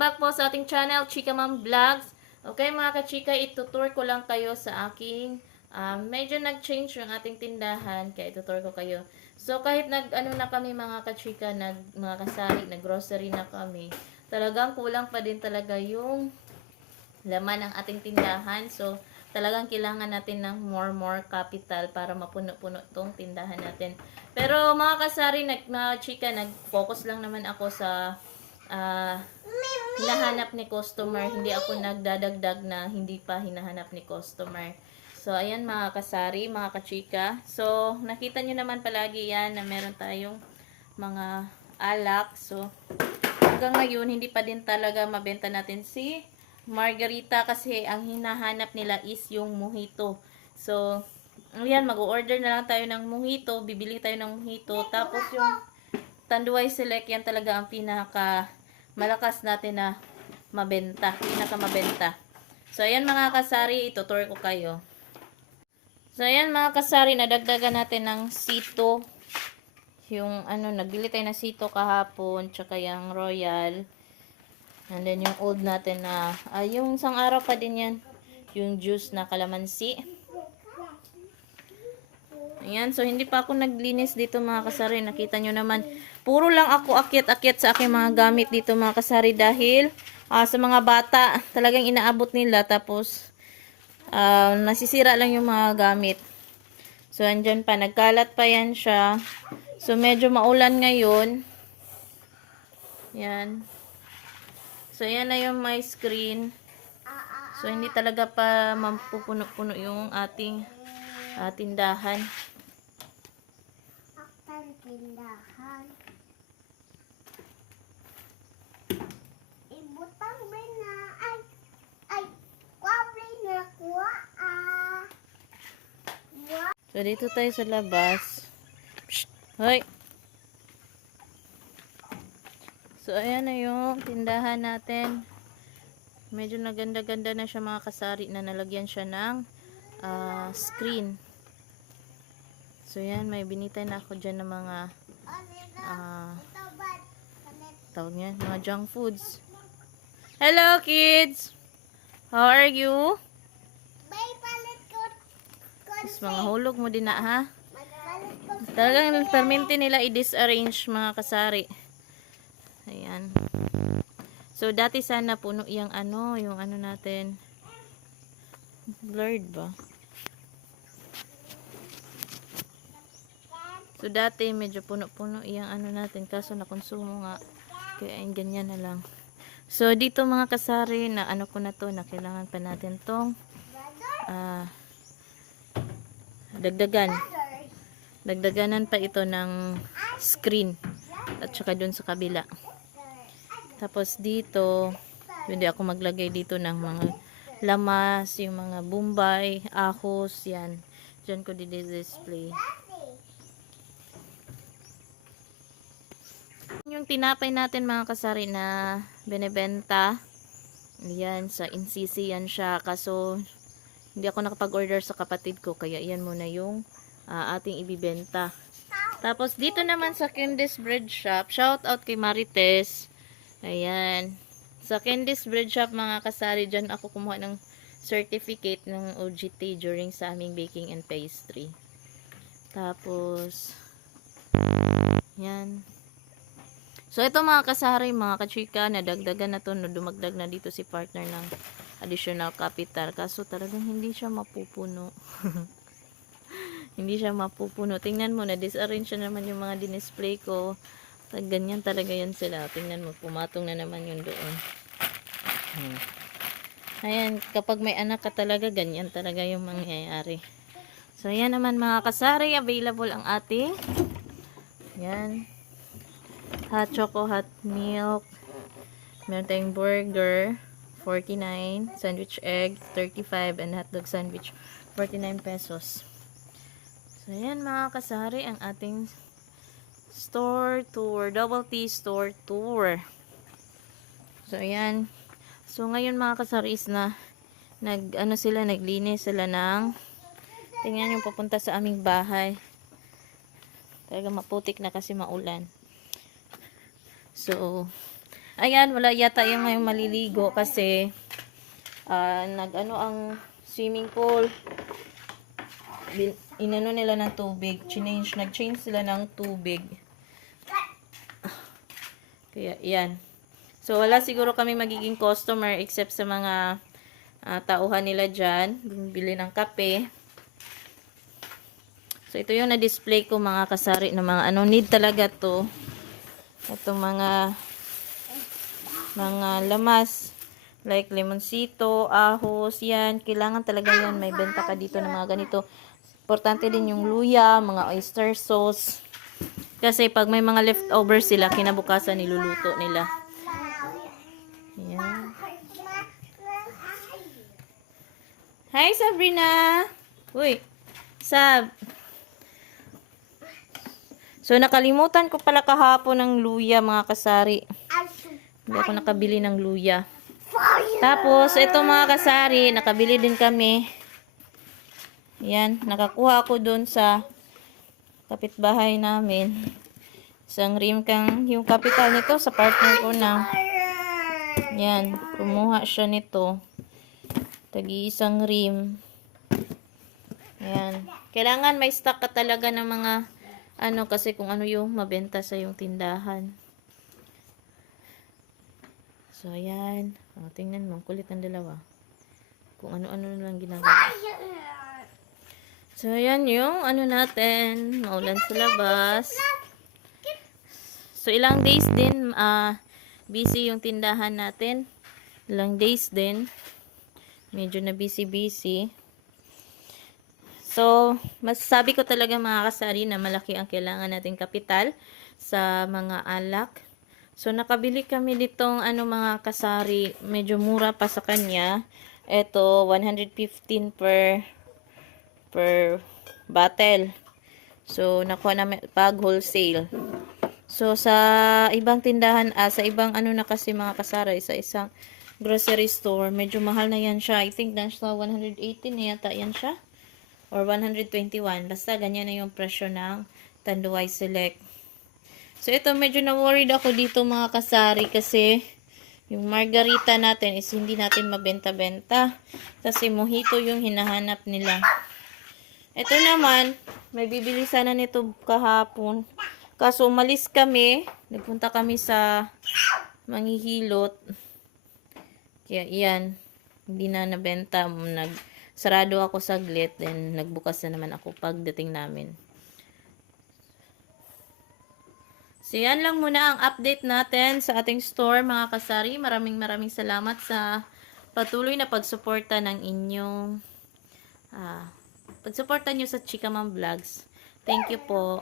back po sa ating channel, Chika Mom Vlogs. Okay mga kachika, itutur ko lang kayo sa aking medyo nag-change yung ating tindahan, kaya itutur ko kayo. So kahit nag-ano na kami mga kachika, mga kasari, nag-grocery na kami, talagang kulang pa din talaga yung laman ng ating tindahan. So talagang kailangan natin ng more capital para mapuno-puno tong tindahan natin. Pero mga kasari, mga chika, nag-focus lang naman ako sa hinahanap ni customer. Hindi ako nagdadagdag na hindi pa hinahanap ni customer. So, ayan mga kasari, mga kachika. So, nakita nyo naman palagi yan na meron tayong mga alak. So, hanggang ngayon, hindi pa din talaga mabenta natin si margarita kasi ang hinahanap nila is yung mojito. So, ayan, mag-order na lang tayo ng mojito. Bibili tayo ng mojito. Tapos yung Tanduay Select, yan talaga ang pinaka malakas natin na mabenta. Pinaka mabenta. So, ayan mga kasari, itutur ko kayo. So, ayan mga kasari, nadagdagan natin ng sito. Yung nagbili tayo ng sito kahapon, tsaka yung royal. And then yung old natin na, yung isang araw pa din yan. Yung juice na kalamansi. Ayan, so hindi pa ako naglinis dito mga kasari. Nakita nyo naman, puro lang ako akyat-akyat sa aking mga gamit dito mga kasari dahil sa mga bata, talagang inaabot nila tapos nasisira lang yung mga gamit. So, andyan pa, nagkalat pa yan siya. So, medyo maulan ngayon. Yan. So, yan na yung my screen. So, hindi talaga pa mapupuno-puno yung ating tindahan. Ibutang na ay kwabre na kuha So, dito tayo sa labas. Psst! Hoy! So, ayan na yung tindahan natin. Medyo naganda-ganda na siya mga kasari na nalagyan siya ng screen. So, yan. May binitay na ako dyan ng mga tawag niyan, mga junk foods. Hello, kids! How are you? Mas mga hulog mo din na, ha? Talagang permente nila i-disarrange mga kasari. Ayan. So, dati sana puno yung yung natin. Blurred ba? So, dati medyo puno-puno yung natin. Kaso nakonsumo nga. Kaya yung ganyan na lang. So, dito mga kasari, na ko na to, na kailangan pa natin tong dagdaganan pa ito ng screen at saka dun sa kabila. Tapos dito hindi ako maglagay dito ng mga lamas, yung mga bombay, ahos, yan dyan ko di-display. Yung tinapay natin mga kasari na binebenta, yan sa NCC yan siya, kaso hindi ako nakapag-order sa kapatid ko, kaya yan muna yung ating ibibenta. Tapos dito naman sa Candice Bread Shop, shout out kay Marites. Ayan. Sa Candice Bread Shop mga kasari, dyan ako kumuha ng certificate ng OGT during sa aming baking and pastry. Tapos yan. So ito mga kasari, mga kachika, nadagdagan na to, dumagdag na dito si partner ng additional capital. Kaso talagang hindi siya mapupuno. Hindi siya mapupuno. Tingnan mo, na-disarrange siya naman yung mga dinisplay ko. Ganyan talaga yan sila. Tingnan mo, pumatong na naman yun doon. Ayan, kapag may anak ka talaga, ganyan talaga yung mangyayari. So, ayan naman mga kasari, available ang ating yan. Hot choco, hot milk. Meron tayong burger, 49, sandwich egg, 35, and hotdog sandwich, 49 pesos. So, ayan mga kasari, ang ating store tour, double T store tour. So, ayan. So, ngayon mga kasari is na, naglinis sila ng, tingnan yung papunta sa aming bahay. Talaga maputik na kasi maulan. So, Ayan, wala yata yung ngayong maliligo kasi nag-ano ang swimming pool. Inano nila ng tubig. Nag-change sila ng tubig. Kaya, yan. So, wala siguro kami magiging customer except sa mga tauhan nila dyan. Bumibili ng kape. So, ito yung na-display ko mga kasari ng mga ano. Need talaga to. Itong mga lamas. Like lemonsito, ahos, yan. Kailangan talaga yan. May benta ka dito ng mga ganito. Importante din yung luya, mga oyster sauce. Kasi pag may mga leftovers sila, kinabukasan niluluto nila. Yan. Hi, Sabrina! Uy, Sab! So, nakalimutan ko pala kahapon ng luya, mga kasari. Hindi ako nakabili ng luya. Tapos, ito mga kasari, nakabili din kami. Yan, nakakuha ako dun sa kapitbahay namin. Isang rim kang, yung capital nito sa partner ko na. Yan, kumuha siya nito. Tagi-isang rim. Yan. Kailangan may stock ka talaga ng mga ano kasi kung ano yung mabenta sa yung tindahan. So, ayan. O, tingnan mo. Kulit ng dalawa. Kung ano-ano na lang ginagawa. So, ayan yung ano natin. Maulan sa labas. So, ilang days din busy yung tindahan natin. Ilang days din. Medyo na busy. So, masasabi ko talaga mga kasari na malaki ang kailangan nating kapital sa mga alak. So, nakabili kami ditong ano mga kasari. Medyo mura pa sa kanya. Ito, 115 per bottle. So, nakuha namin pag wholesale. So, sa ibang tindahan, sa ibang ano na kasi mga kasari, sa isang grocery store, medyo mahal na yan siya. I think nasa 118 na yata yan siya. Or 121. Basta ganyan na yung presyo ng Tanduay Select. So, ito medyo na-worried ako dito mga kasari kasi yung margarita natin is hindi natin mabenta-benta. Kasi mojito yung hinahanap nila. Ito naman, may bibili sana nito kahapon. Kaso umalis kami. Nagpunta kami sa manghihilot. Kaya iyan, hindi na nabenta. Sarado ako saglit, then nagbukas na naman ako pagdating namin. So, yan lang muna ang update natin sa ating store, mga kasari. Maraming salamat sa patuloy na pagsuporta ng inyong pagsuporta nyo sa Chika Mom Vlogs. Thank you po.